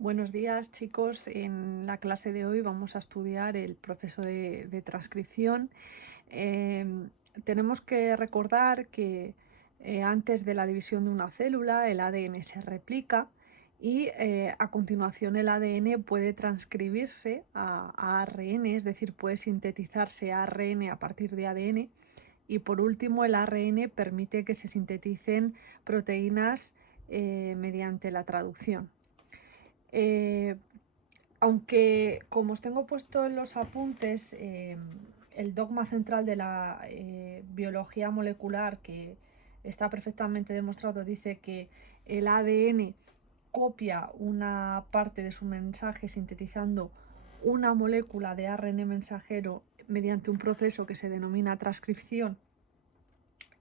Buenos días, chicos. En la clase de hoy vamos a estudiar el proceso de transcripción. Tenemos que recordar que antes de la división de una célula el ADN se replica y a continuación el ADN puede transcribirse a ARN, es decir, puede sintetizarse ARN a partir de ADN. Y por último, el ARN permite que se sinteticen proteínas mediante la traducción. Eh, Aunque, como os tengo puesto en los apuntes, el dogma central de la biología molecular, que está perfectamente demostrado, dice que el ADN copia una parte de su mensaje sintetizando una molécula de ARN mensajero mediante un proceso que se denomina transcripción,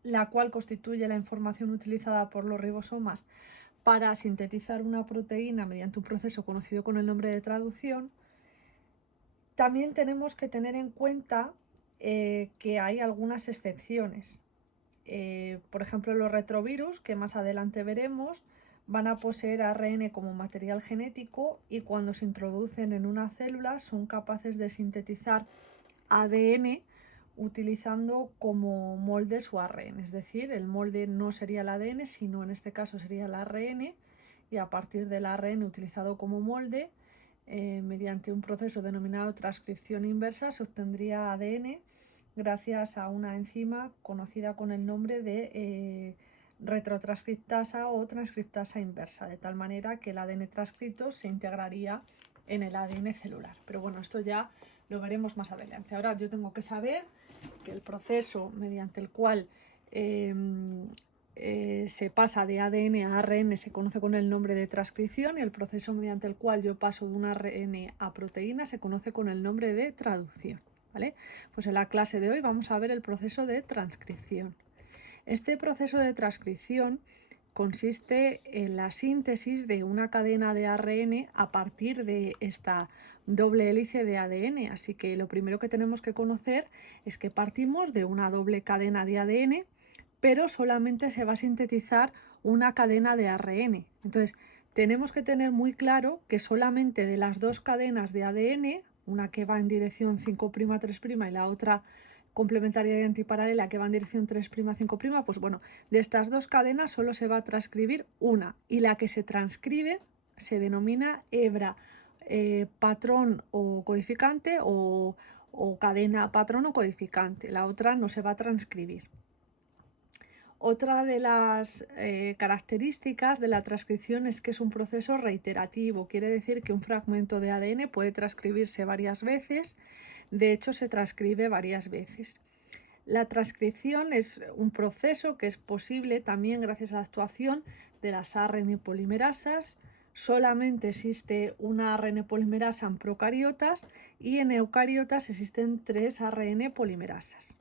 la cual constituye la información utilizada por los ribosomas para sintetizar una proteína mediante un proceso conocido con el nombre de traducción. También tenemos que tener en cuenta que hay algunas excepciones. Por ejemplo, los retrovirus, que más adelante veremos, van a poseer ARN como material genético y cuando se introducen en una célula son capaces de sintetizar ADN utilizando como molde su ARN. Es decir, el molde no sería el ADN, sino en este caso sería el ARN, y a partir del ARN utilizado como molde, mediante un proceso denominado transcripción inversa, se obtendría ADN gracias a una enzima conocida con el nombre de retrotranscriptasa o transcriptasa inversa, de tal manera que el ADN transcrito se integraría en el ADN celular. Pero bueno, esto ya lo veremos más adelante. Ahora yo tengo que saber que el proceso mediante el cual se pasa de ADN a ARN se conoce con el nombre de transcripción, y el proceso mediante el cual yo paso de un ARN a proteína se conoce con el nombre de traducción. ¿Vale? Pues en la clase de hoy vamos a ver el proceso de transcripción. Este proceso de transcripción consiste en la síntesis de una cadena de ARN a partir de esta doble hélice de ADN. Así que lo primero que tenemos que conocer es que partimos de una doble cadena de ADN, pero solamente se va a sintetizar una cadena de ARN. Entonces, tenemos que tener muy claro que solamente de las dos cadenas de ADN, una que va en dirección 5', 3' y la otra complementaria y antiparalela que va en dirección 3', 5', pues bueno, de estas dos cadenas solo se va a transcribir una, y la que se transcribe se denomina hebra patrón o codificante o cadena patrón o codificante. La otra no se va a transcribir. Otra de las características de la transcripción es que es un proceso reiterativo. Quiere decir que un fragmento de ADN puede transcribirse varias veces. De hecho, se transcribe varias veces. La transcripción es un proceso que es posible también gracias a la actuación de las ARN polimerasas. Solamente existe una ARN polimerasa en procariotas y en eucariotas existen 3 ARN polimerasas.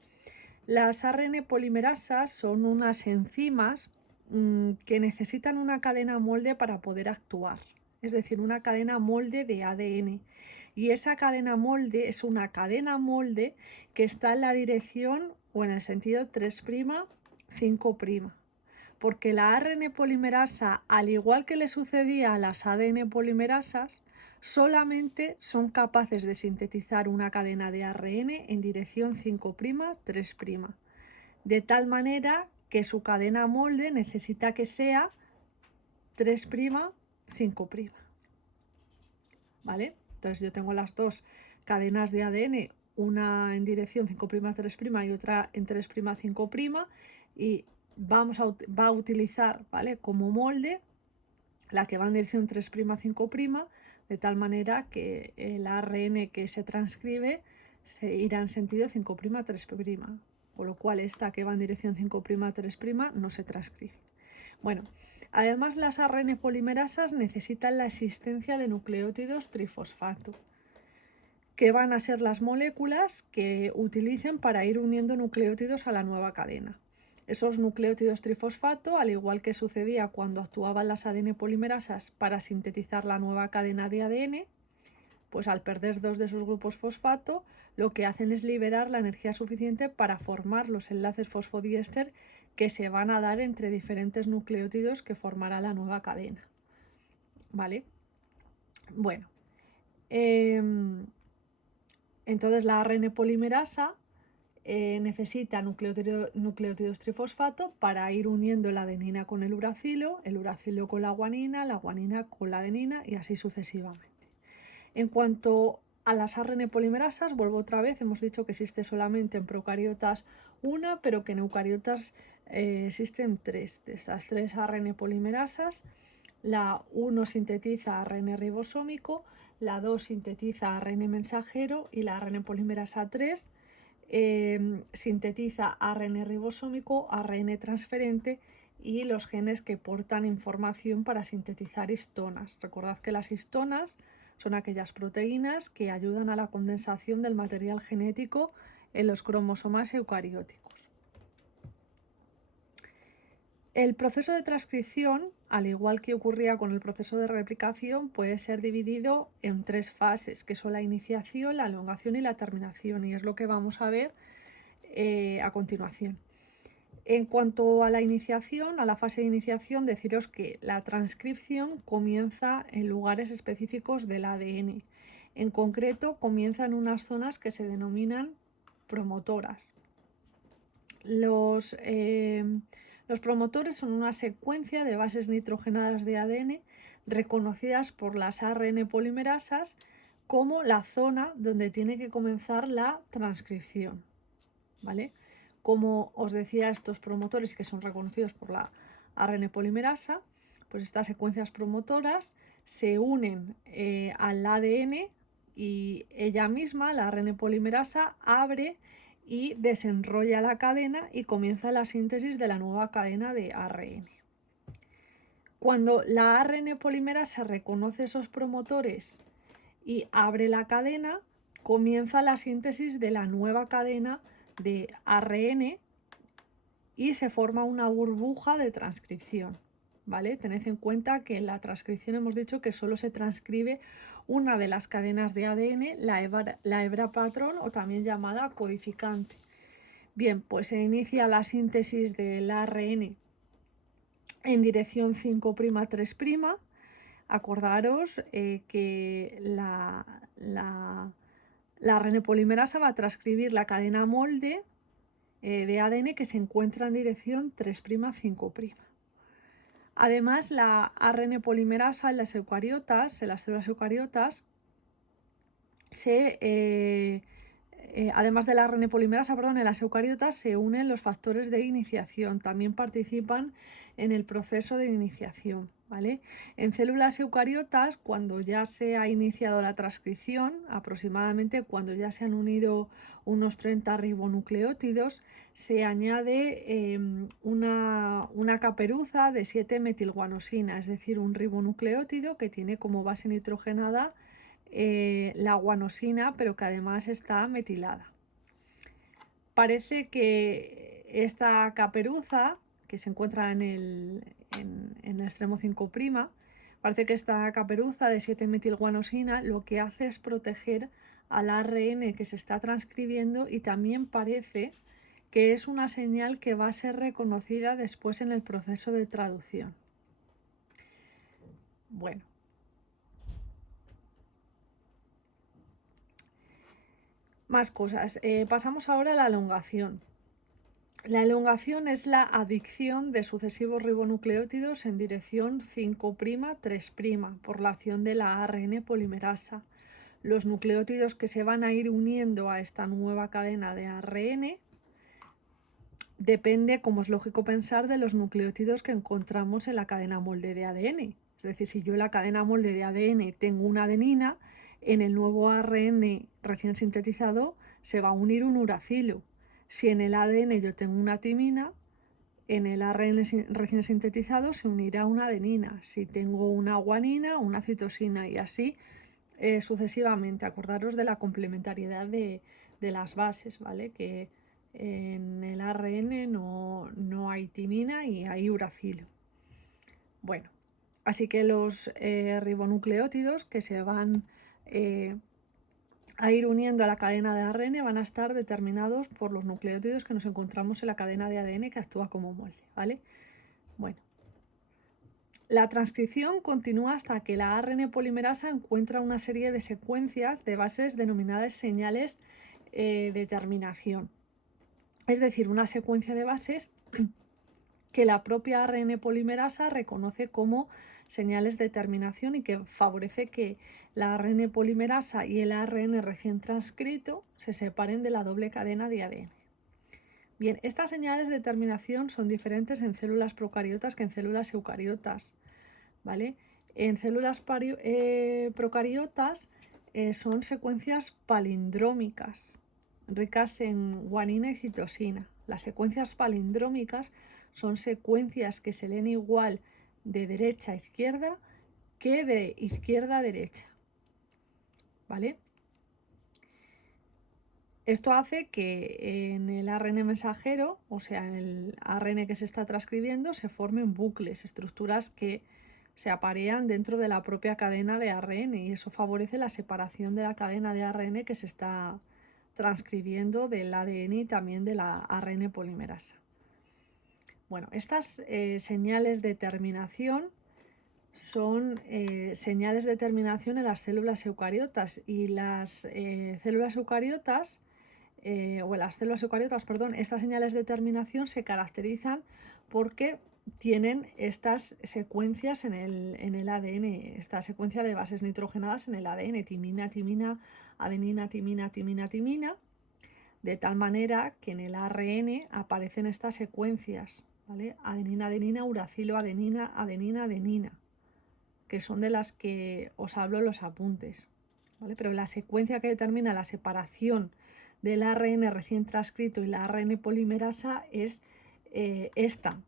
Las ARN polimerasas son unas enzimas que necesitan una cadena molde para poder actuar, es decir, una cadena molde de ADN. Y esa cadena molde es una cadena molde que está en la dirección o en el sentido 3', 5', porque la ARN polimerasa, al igual que le sucedía a las ADN polimerasas, solamente son capaces de sintetizar una cadena de ARN en dirección 5', 3', de tal manera que su cadena molde necesita que sea 3', 5'. ¿Vale? Entonces yo tengo las dos cadenas de ADN, una en dirección 5', 3' y otra en 3', 5', y va a utilizar, ¿vale?, como molde la que va en dirección 3', 5', de tal manera que el ARN que se transcribe se irá en sentido 5', 3', con lo cual esta que va en dirección 5', 3' no se transcribe. Bueno, además las ARN polimerasas necesitan la existencia de nucleótidos trifosfato, que van a ser las moléculas que utilicen para ir uniendo nucleótidos a la nueva cadena. Esos nucleótidos trifosfato, al igual que sucedía cuando actuaban las ADN polimerasas para sintetizar la nueva cadena de ADN, pues al perder dos de sus grupos fosfato, lo que hacen es liberar la energía suficiente para formar los enlaces fosfodiéster que se van a dar entre diferentes nucleótidos que formará la nueva cadena. ¿Vale? Bueno, entonces la ARN polimerasa necesita nucleótidos trifosfato para ir uniendo la adenina con el uracilo con la guanina con la adenina y así sucesivamente. En cuanto a las ARN polimerasas, vuelvo otra vez, hemos dicho que existe solamente en procariotas una, pero que en eucariotas existen tres. De estas tres ARN polimerasas, la 1 sintetiza ARN ribosómico, la 2 sintetiza ARN mensajero y la ARN polimerasa 3 sintetiza ARN ribosómico, ARN transferente y los genes que portan información para sintetizar histonas. Recordad que las histonas son aquellas proteínas que ayudan a la condensación del material genético en los cromosomas eucarióticos. El proceso de transcripción, al igual que ocurría con el proceso de replicación, puede ser dividido en tres fases, que son la iniciación, la elongación y la terminación, y es lo que vamos a ver a continuación. En cuanto a la iniciación, a la fase de iniciación, deciros que la transcripción comienza en lugares específicos del ADN. En concreto, comienza en unas zonas que se denominan promotoras. Los promotores son una secuencia de bases nitrogenadas de ADN reconocidas por las ARN polimerasas como la zona donde tiene que comenzar la transcripción, ¿vale? Como os decía, estos promotores que son reconocidos por la ARN polimerasa, pues estas secuencias promotoras se unen al ADN y ella misma, la ARN polimerasa, abre y desenrolla la cadena y comienza la síntesis de la nueva cadena de ARN. Cuando la ARN polimerasa reconoce esos promotores y abre la cadena, comienza la síntesis de la nueva cadena de ARN y se forma una burbuja de transcripción, ¿vale? Tened en cuenta que en la transcripción hemos dicho que solo se transcribe una de las cadenas de ADN, la hebra patrón o también llamada codificante. Bien, pues se inicia la síntesis del ARN en dirección 5'3'. Acordaros que la ARN polimerasa va a transcribir la cadena molde de ADN que se encuentra en dirección 3', 5'. Además, la ARN polimerasa en las células eucariotas, además de la ARN polimerasa, en las eucariotas se unen los factores de iniciación, también participan en el proceso de iniciación, ¿vale? En células eucariotas, cuando ya se ha iniciado la transcripción, aproximadamente cuando ya se han unido unos 30 ribonucleótidos, se añade una caperuza de 7-metilguanosina, es decir, un ribonucleótido que tiene como base nitrogenada la guanosina, pero que además está metilada. Parece que esta caperuza, que se encuentra en el extremo 5', parece que esta caperuza de 7-metilguanosina lo que hace es proteger al ARN que se está transcribiendo y también parece que es una señal que va a ser reconocida después en el proceso de traducción. Bueno. Más cosas. Pasamos ahora a la elongación. La elongación es la adicción de sucesivos ribonucleótidos en dirección 5'3' por la acción de la ARN polimerasa. Los nucleótidos que se van a ir uniendo a esta nueva cadena de ARN depende, como es lógico pensar, de los nucleótidos que encontramos en la cadena molde de ADN. Es decir, si yo en la cadena molde de ADN tengo una adenina, en el nuevo ARN recién sintetizado se va a unir un uracilo. Si en el ADN yo tengo una timina, en el ARN recién sintetizado se unirá una adenina. Si tengo una guanina, una citosina y así sucesivamente. Acordaros de la complementariedad de las bases, ¿vale? Que en el ARN no hay timina y hay uracilo. Bueno, así que los ribonucleótidos que se van a ir uniendo a la cadena de ARN van a estar determinados por los nucleótidos que nos encontramos en la cadena de ADN que actúa como molde, ¿vale? Bueno, La transcripción continúa hasta que la ARN polimerasa encuentra una serie de secuencias de bases denominadas señales de terminación. Es decir, una secuencia de bases que la propia ARN polimerasa reconoce como señales de terminación y que favorece que la ARN polimerasa y el ARN recién transcrito se separen de la doble cadena de ADN. Bien, estas señales de terminación son diferentes en células procariotas que en células eucariotas, ¿vale? En células procariotas son secuencias palindrómicas, ricas en guanina y citosina. Las secuencias palindrómicas son secuencias que se leen igual de derecha a izquierda que de izquierda a derecha, ¿vale? Esto hace que en el ARN mensajero, o sea, en el ARN que se está transcribiendo, se formen bucles, estructuras que se aparean dentro de la propia cadena de ARN y eso favorece la separación de la cadena de ARN que se está transcribiendo del ADN y también de la ARN polimerasa. Bueno, estas señales de terminación son señales de terminación en las células eucariotas y las células eucariotas estas señales de terminación se caracterizan porque tienen estas secuencias en el ADN, esta secuencia de bases nitrogenadas en el ADN, timina, timina, adenina, timina, timina, timina, de tal manera que en el ARN aparecen estas secuencias, ¿vale? Adenina, adenina, uracilo, adenina, adenina, adenina, que son de las que os hablo en los apuntes, ¿vale? Pero la secuencia que determina la separación del ARN recién transcrito y la ARN polimerasa es esta,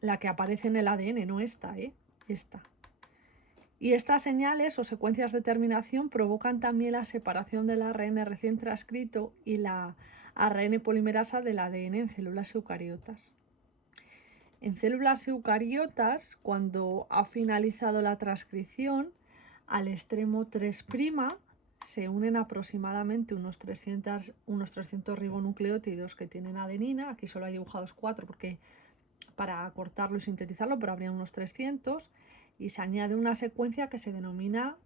la que aparece en el ADN, no esta, esta. Y estas señales o secuencias de terminación provocan también la separación del ARN recién transcrito y la ARN polimerasa del ADN en células eucariotas. En células eucariotas, cuando ha finalizado la transcripción, al extremo 3' se unen aproximadamente unos 300 ribonucleótidos que tienen adenina. Aquí solo hay dibujados 4 porque para cortarlo y sintetizarlo, pero habría unos 300, y se añade una secuencia que se denomina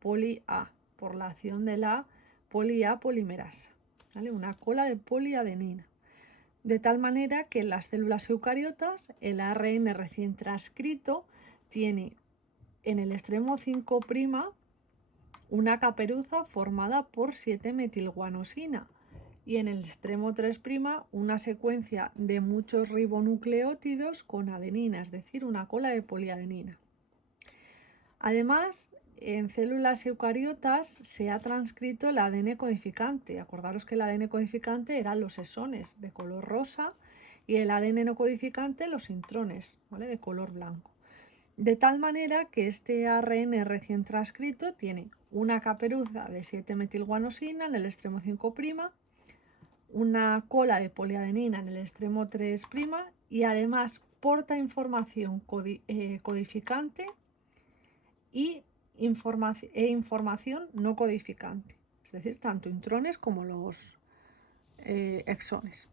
poli-A, por la acción de la poli-A polimerasa, ¿vale? Una cola de poliadenina. De tal manera que en las células eucariotas el ARN recién transcrito tiene en el extremo 5' una caperuza formada por 7-metilguanosina y en el extremo 3' una secuencia de muchos ribonucleótidos con adenina, es decir, una cola de poliadenina. Además, en células eucariotas se ha transcrito el ADN codificante. Acordaros que el ADN codificante eran los exones de color rosa y el ADN no codificante los intrones, ¿vale? De color blanco. De tal manera que este ARN recién transcrito tiene una caperuza de 7-metilguanosina en el extremo 5', una cola de poliadenina en el extremo 3' y además porta información codificante y información no codificante, es decir, tanto intrones como los exones.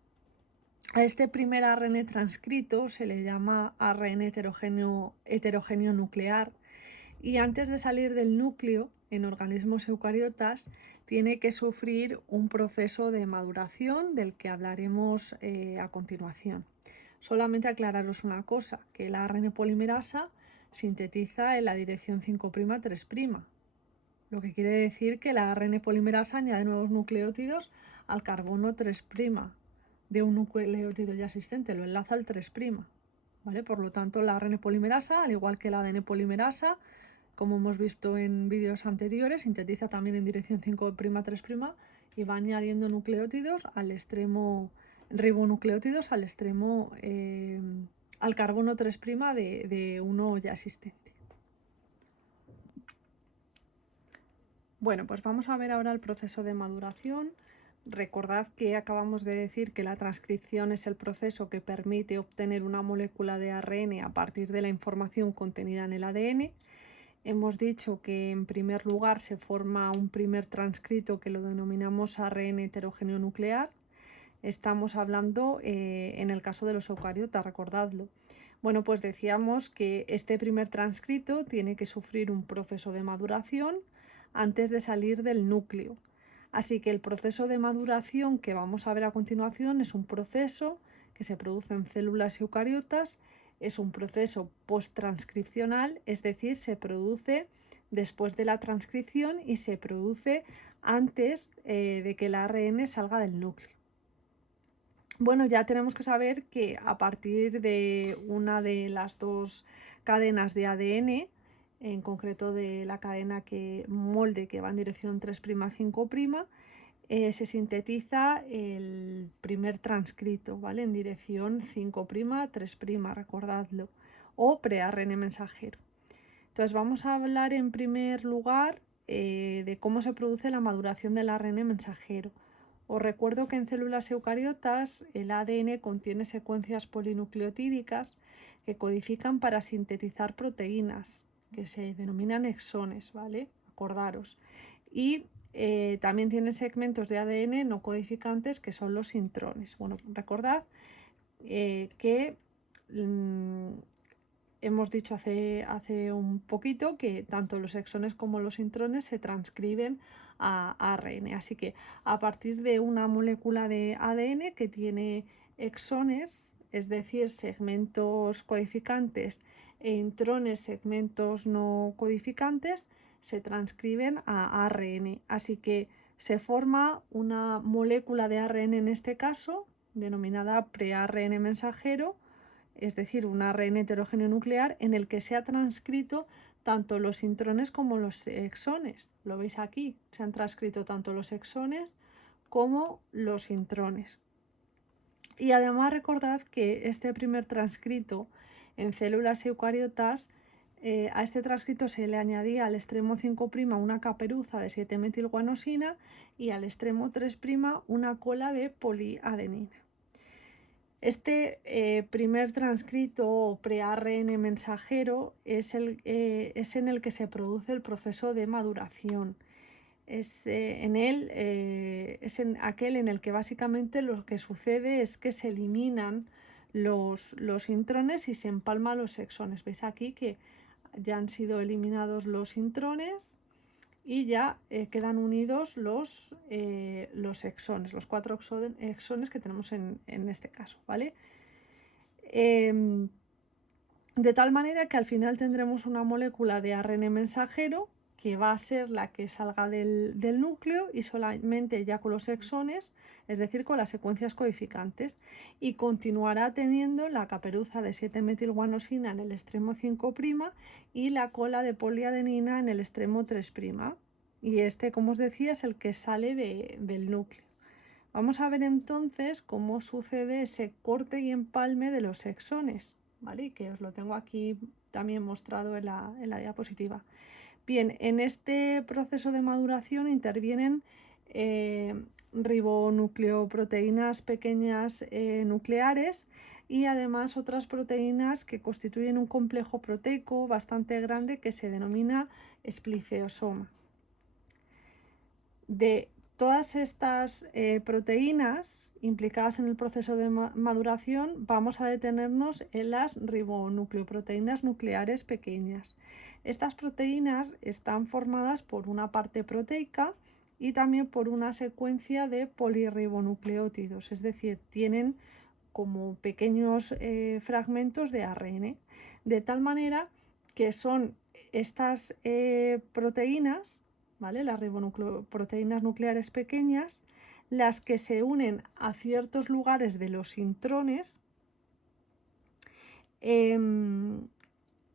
A este primer ARN transcrito se le llama ARN heterogéneo nuclear y antes de salir del núcleo en organismos eucariotas tiene que sufrir un proceso de maduración del que hablaremos a continuación. Solamente aclararos una cosa, que el ARN polimerasa sintetiza en la dirección 5' 3', lo que quiere decir que la ARN polimerasa añade nuevos nucleótidos al carbono 3' de un nucleótido ya existente, lo enlaza al 3', ¿vale? Por lo tanto, la ARN polimerasa, al igual que la ADN polimerasa, como hemos visto en vídeos anteriores, sintetiza también en dirección 5' 3' y va añadiendo nucleótidos al extremo, ribonucleótidos al extremo, al carbono 3' de uno ya existente. Bueno, pues vamos a ver ahora el proceso de maduración. Recordad que acabamos de decir que la transcripción es el proceso que permite obtener una molécula de ARN a partir de la información contenida en el ADN. Hemos dicho que en primer lugar se forma un primer transcrito que lo denominamos ARN heterogéneo nuclear. Estamos hablando en el caso de los eucariotas, recordadlo. Bueno, pues decíamos que este primer transcrito tiene que sufrir un proceso de maduración antes de salir del núcleo. Así que el proceso de maduración que vamos a ver a continuación es un proceso que se produce en células eucariotas, es un proceso posttranscripcional, es decir, se produce después de la transcripción y se produce antes de que el ARN salga del núcleo. Bueno, ya tenemos que saber que a partir de una de las dos cadenas de ADN, en concreto de la cadena molde que va en dirección 3' 5', se sintetiza el primer transcrito, ¿vale? En dirección 5', 3', recordadlo, o pre-ARN mensajero. Entonces vamos a hablar en primer lugar de cómo se produce la maduración del ARN mensajero. Os recuerdo que en células eucariotas el ADN contiene secuencias polinucleotídicas que codifican para sintetizar proteínas, que se denominan exones, ¿vale? Acordaros. Y también tiene segmentos de ADN no codificantes que son los intrones. Bueno, recordad que hemos dicho hace un poquito que tanto los exones como los intrones se transcriben a ARN. Así que a partir de una molécula de ADN que tiene exones, es decir, segmentos codificantes, e intrones, segmentos no codificantes, se transcriben a ARN. Así que se forma una molécula de ARN en este caso, denominada pre-ARN mensajero, es decir, un ARN heterogéneo nuclear en el que se ha transcrito tanto los intrones como los exones. Lo veis aquí, se han transcrito tanto los exones como los intrones. Y además recordad que este primer transcrito en células eucariotas, a este transcrito se le añadía al extremo 5' una caperuza de 7-metilguanosina y al extremo 3' una cola de poliadenina. Este primer transcrito o pre-ARN mensajero es en el que se produce el proceso de maduración. Es en aquel en el que básicamente lo que sucede es que se eliminan los intrones y se empalman los exones. Veis aquí que ya han sido eliminados los intrones y ya quedan unidos los exones, los 4 exones que tenemos en este caso, ¿vale? De tal manera que al final tendremos una molécula de ARN mensajero que va a ser la que salga del núcleo y solamente ya con los exones, es decir, con las secuencias codificantes, y continuará teniendo la caperuza de 7-metilguanosina en el extremo 5' y la cola de poliadenina en el extremo 3'. Y este, como os decía, es el que sale del núcleo. Vamos a ver entonces cómo sucede ese corte y empalme de los exones, ¿vale? Que os lo tengo aquí también mostrado en la diapositiva. Bien, en este proceso de maduración intervienen ribonucleoproteínas pequeñas nucleares y además otras proteínas que constituyen un complejo proteico bastante grande que se denomina espliceosoma. De todas estas proteínas implicadas en el proceso de maduración, vamos a detenernos en las ribonucleoproteínas nucleares pequeñas. Estas proteínas están formadas por una parte proteica y también por una secuencia de polirribonucleótidos, es decir, tienen como pequeños fragmentos de ARN, de tal manera que son estas proteínas, ¿vale? Las ribonucleoproteínas nucleares pequeñas, las que se unen a ciertos lugares de los intrones,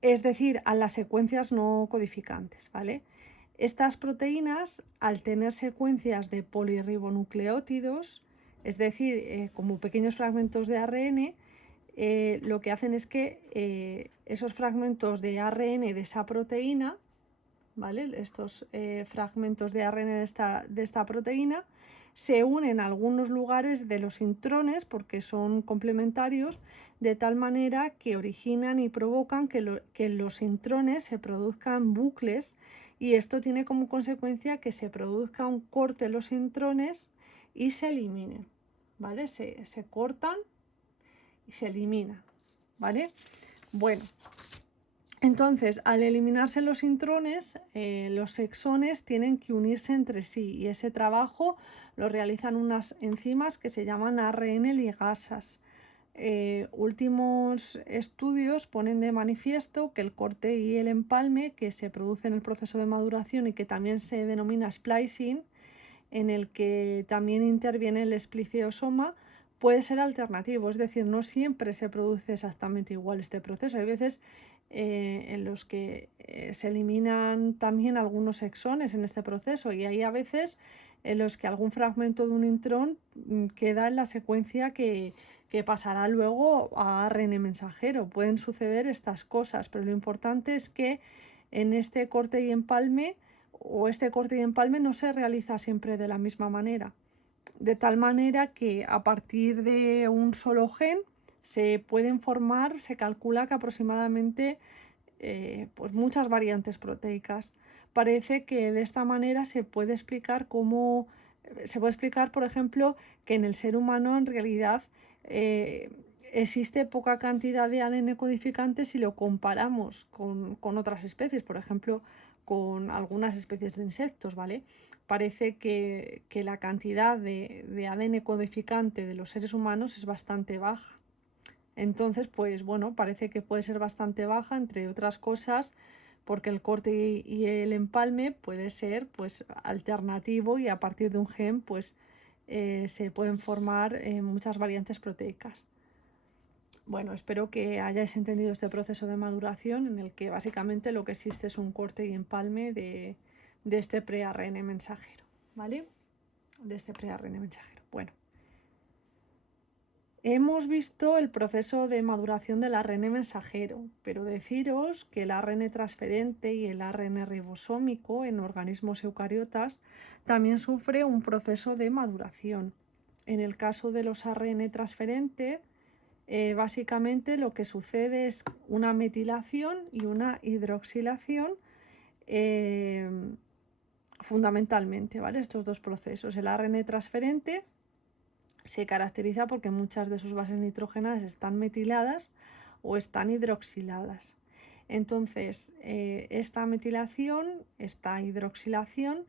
es decir, a las secuencias no codificantes, ¿vale? Estas proteínas, al tener secuencias de polirribonucleótidos, es decir, como pequeños fragmentos de ARN, lo que hacen es que esos fragmentos de ARN de esa proteína, ¿vale? Estos fragmentos de ARN de esta proteína se unen a algunos lugares de los intrones porque son complementarios, de tal manera que originan y provocan que en los intrones se produzcan bucles, y esto tiene como consecuencia que se produzca un corte en los intrones y se eliminen, ¿vale? Se cortan y se eliminan, ¿vale? Bueno, entonces, al eliminarse los intrones, los exones tienen que unirse entre sí y ese trabajo lo realizan unas enzimas que se llaman ARN ligasas. Últimos estudios ponen de manifiesto que el corte y el empalme que se produce en el proceso de maduración y que también se denomina splicing, en el que también interviene el espliceosoma, puede ser alternativo, es decir, no siempre se produce exactamente igual este proceso. Hay veces en los que se eliminan también algunos exones en este proceso y hay a veces en los que algún fragmento de un intrón queda en la secuencia que pasará luego a ARN mensajero. Pueden suceder estas cosas, pero lo importante es que en este corte y empalme este corte y empalme no se realiza siempre de la misma manera, de tal manera que a partir de un solo gen se pueden formar, se calcula que aproximadamente pues muchas variantes proteicas. Parece que de esta manera se puede explicar por ejemplo, que en el ser humano en realidad existe poca cantidad de ADN codificante si lo comparamos con otras especies, por ejemplo, con algunas especies de insectos, ¿vale? Parece que la cantidad de ADN codificante de los seres humanos es bastante baja. Entonces, pues bueno, parece que puede ser bastante baja, entre otras cosas, porque el corte y el empalme puede ser pues alternativo y a partir de un gen pues se pueden formar muchas variantes proteicas. Bueno, espero que hayáis entendido este proceso de maduración en el que básicamente lo que existe es un corte y empalme de este pre-ARN mensajero, ¿vale? De este pre-ARN mensajero. Bueno. Hemos visto el proceso de maduración del ARN mensajero, pero deciros que el ARN transferente y el ARN ribosómico en organismos eucariotas también sufre un proceso de maduración. En el caso de los ARN transferentes, básicamente lo que sucede es una metilación y una hidroxilación fundamentalmente, ¿vale? Estos dos procesos. El ARN transferente se caracteriza porque muchas de sus bases nitrogenadas están metiladas o están hidroxiladas. Entonces, esta metilación, esta hidroxilación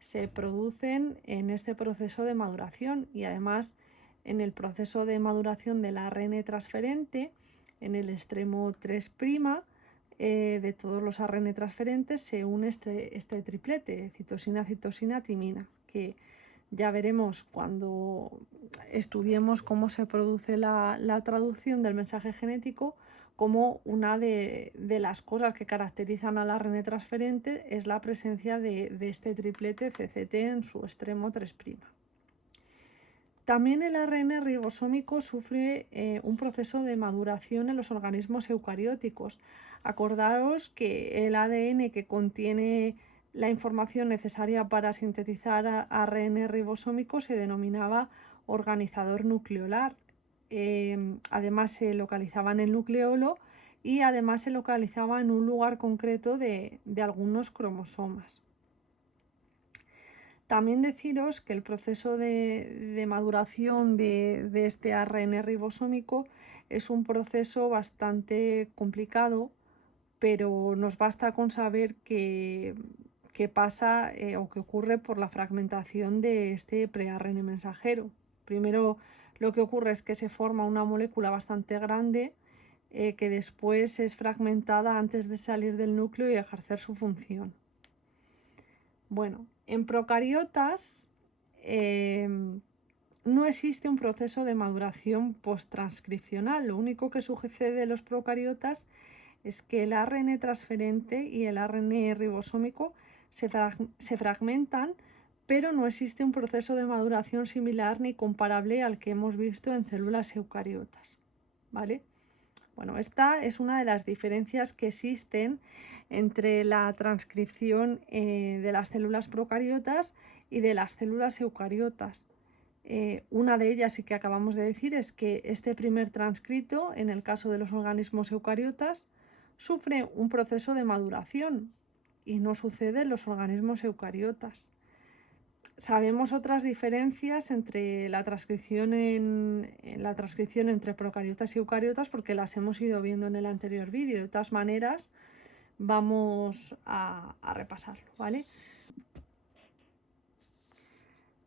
se producen en este proceso de maduración y además en el proceso de maduración del ARN transferente, en el extremo 3' de todos los ARN transferentes se une este triplete, citosina, citosina, timina, que ya veremos cuando estudiemos cómo se produce la traducción del mensaje genético, como una de las cosas que caracterizan al ARN transferente es la presencia de este triplete CCT en su extremo 3'. También el ARN ribosómico sufre un proceso de maduración en los organismos eucarióticos. Acordaos que el ADN que contiene la información necesaria para sintetizar ARN ribosómico se denominaba organizador nucleolar. Además se localizaba en el nucleolo y además se localizaba en un lugar concreto de algunos cromosomas. También deciros que el proceso de maduración de este ARN ribosómico es un proceso bastante complicado, pero nos basta con saber que pasa o que ocurre por la fragmentación de este pre-ARN mensajero. Primero lo que ocurre es que se forma una molécula bastante grande que después es fragmentada antes de salir del núcleo y ejercer su función. Bueno, en procariotas no existe un proceso de maduración posttranscripcional. Lo único que sucede en los procariotas es que el ARN transferente y el ARN ribosómico se fragmentan, pero no existe un proceso de maduración similar ni comparable al que hemos visto en células eucariotas, ¿vale? Bueno, esta es una de las diferencias que existen entre la transcripción de las células procariotas y de las células eucariotas. Una de ellas, y que acabamos de decir, es que este primer transcrito, en el caso de los organismos eucariotas, sufre un proceso de maduración y no sucede en los organismos eucariotas. sabemos otras diferencias entre la transcripción la transcripción entre procariotas y eucariotas porque las hemos ido viendo en el anterior vídeo. De todas maneras, vamos a repasarlo, ¿vale?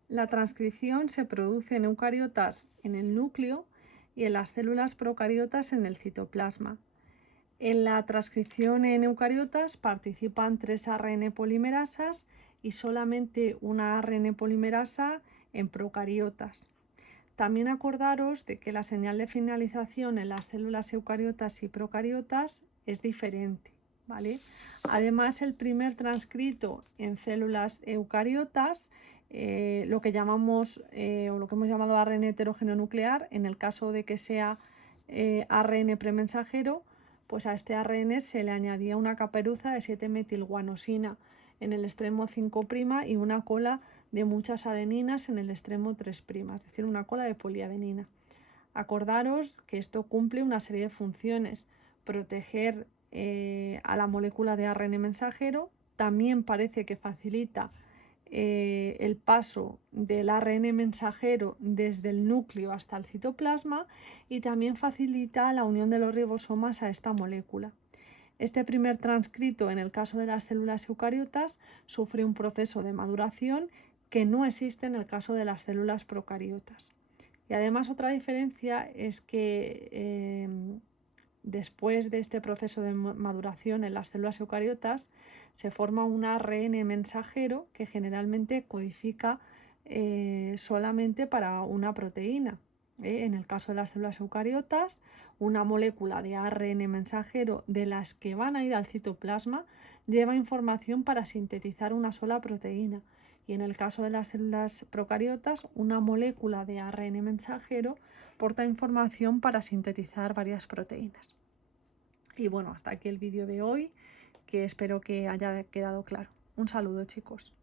La transcripción se produce en eucariotas en el núcleo y en las células procariotas en el citoplasma. En la transcripción en eucariotas participan 3 ARN polimerasas y solamente una ARN polimerasa en procariotas. También acordaros de que la señal de finalización en las células eucariotas y procariotas es diferente, ¿vale? Además, el primer transcrito en células eucariotas, lo que llamamos o lo que hemos llamado ARN heterógeno nuclear, en el caso de que sea ARN premensajero, pues a este ARN se le añadía una caperuza de 7-metilguanosina en el extremo 5' y una cola de muchas adeninas en el extremo 3', es decir, una cola de poliadenina. Acordaros que esto cumple una serie de funciones: proteger a la molécula de ARN mensajero, también parece que facilita el paso del ARN mensajero desde el núcleo hasta el citoplasma y también facilita la unión de los ribosomas a esta molécula. Este primer transcrito en el caso de las células eucariotas sufre un proceso de maduración que no existe en el caso de las células procariotas. Y además otra diferencia es que después de este proceso de maduración en las células eucariotas se forma un ARN mensajero que generalmente codifica solamente para una proteína. En el caso de las células eucariotas, una molécula de ARN mensajero de las que van a ir al citoplasma lleva información para sintetizar una sola proteína. Y en el caso de las células procariotas, una molécula de ARN mensajero porta información para sintetizar varias proteínas. Y bueno, hasta aquí el vídeo de hoy, que espero que haya quedado claro. Un saludo, chicos.